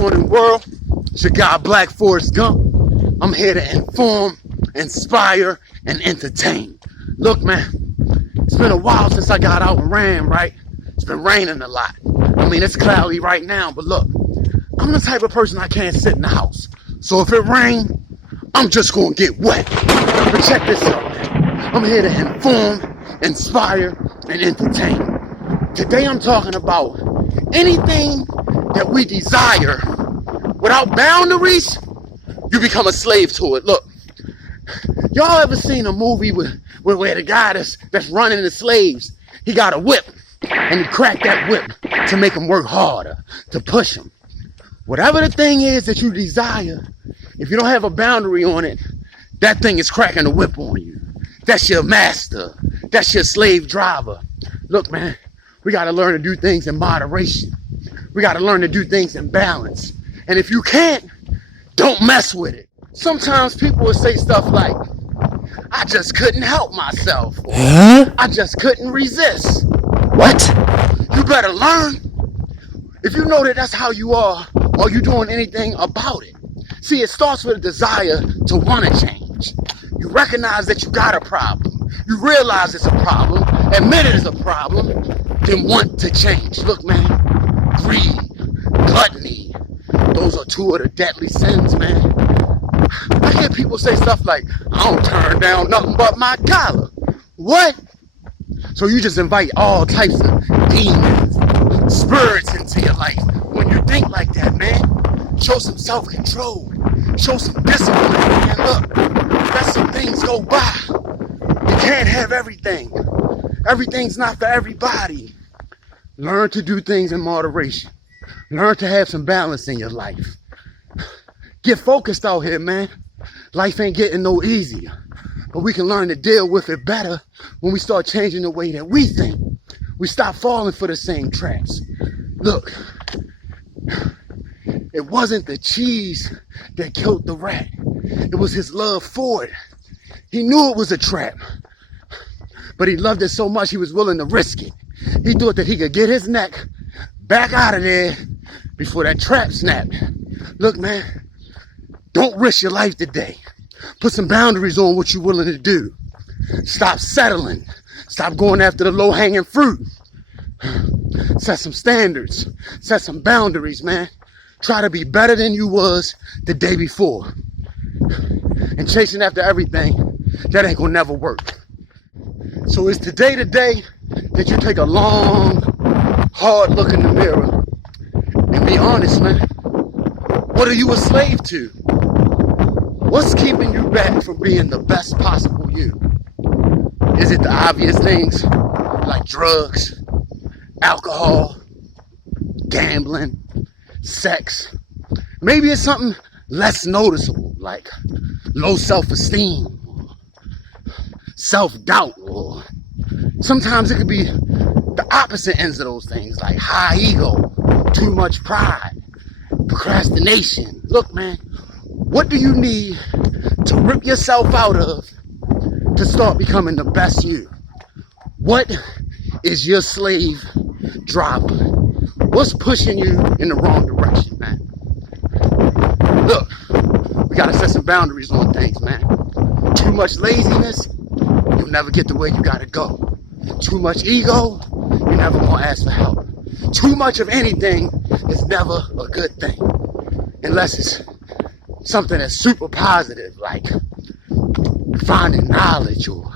on in the world? It's your guy Black Forrest Gump. I'm here to inform, inspire, and entertain. Look, man, it's been a while since I got out and ran, right? It's been raining a lot. I mean, it's cloudy right now, but look, I'm the type of person I can't sit in the house. So if it rains, I'm just gonna get wet. But check this out, man. I'm here to inform, inspire, and entertain. Today I'm talking about anything that we desire without boundaries, you become a slave to it. Look, y'all ever seen a movie where the guy that's running the slaves, he got a whip and he cracked that whip to make him work harder, to push him. Whatever the thing is that you desire, if you don't have a boundary on it, that thing is cracking the whip on you. That's your master. That's your slave driver. Look, man, we got to learn to do things in moderation. We got to learn to do things in balance. And if you can't, don't mess with it. Sometimes people will say stuff like, I just couldn't help myself. Or, I just couldn't resist. What? You better learn. If you know that that's how you are you doing anything about it? See, it starts with a desire to want to change. You recognize that you got a problem. You realize it's a problem. Admit it is a problem. Then want to change. Look, man, greed, gluttony, those are two of the deadly sins, man. I hear people say stuff like, I don't turn down nothing but my collar. What? So you just invite all types of demons, spirits into your life. When you think like that, man, show some self-control. Show some discipline, man. Look, let some things go by. You can't have everything. Everything's not for everybody. Learn to do things in moderation. Learn to have some balance in your life. Get focused out here, man. Life ain't getting no easier. But we can learn to deal with it better when we start changing the way that we think. We stop falling for the same traps. Look, it wasn't the cheese that killed the rat. It was his love for it. He knew it was a trap, but he loved it so much he was willing to risk it. He thought that he could get his neck back out of there before that trap snapped. Look, man, don't risk your life today. Put some boundaries on what you're willing to do. Stop settling. Stop going after the low-hanging fruit. Set some standards. Set some boundaries, man. Try to be better than you was the day before. And chasing after everything, that ain't gonna never work. So is today the day that you take a long, hard look in the mirror and be honest, man? What are you a slave to? What's keeping you back from being the best possible you? Is it the obvious things like drugs, alcohol, gambling, sex? Maybe it's something less noticeable like low self-esteem, self-doubt, or sometimes it could be the opposite ends of those things like high ego, too much pride, procrastination. Look, man, what do you need to rip yourself out of to start becoming the best you? What is your slave driver? What's pushing you in the wrong direction, man? Look, we gotta set some boundaries on things, man. Too much laziness, you'll never get to where you gotta go. Too much ego, you're never gonna ask for help. Too much of anything is never a good thing, unless it's something that's super positive, like finding knowledge or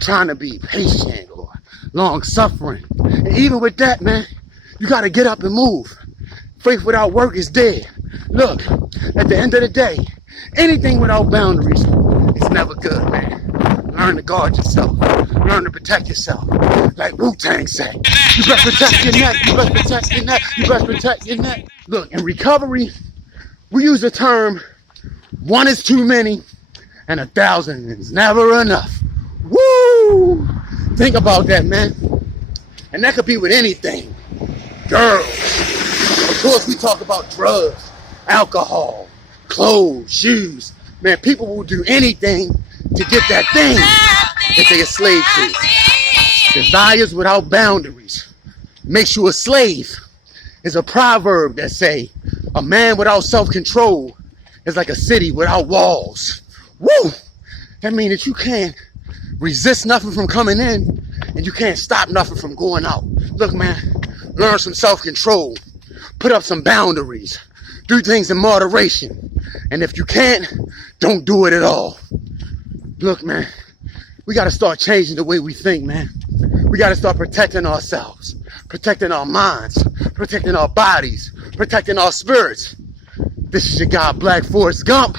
trying to be patient or long-suffering. And even with that, man, you got to get up and move. Faith without work is dead. Look, at the end of the day, anything without boundaries is never good, man. Learn to guard yourself. Learn to protect yourself. Like Wu-Tang say, you better protect your neck, you better protect your neck, you better protect your neck. Look, in recovery, we use the term, one is too many, and 1,000 is never enough. Woo! Think about that, man. And that could be with anything. Girls. Of course, we talk about drugs, alcohol, clothes, shoes. Man, people will do anything to get that thing that they are slave to. Desires without boundaries makes you a slave. There's a proverb that say, A man without self-control is like a city without walls. Woo! That means that you can't resist nothing from coming in, and you can't stop nothing from going out. Look, man, learn some self-control. Put up some boundaries. Do things in moderation. And if you can't, don't do it at all. Look, man, we got to start changing the way we think, man. We got to start protecting ourselves, protecting our minds, protecting our bodies, protecting our spirits. This is your guy, Black Forrest Gump.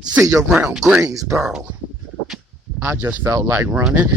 See you around Greensboro. I just felt like running.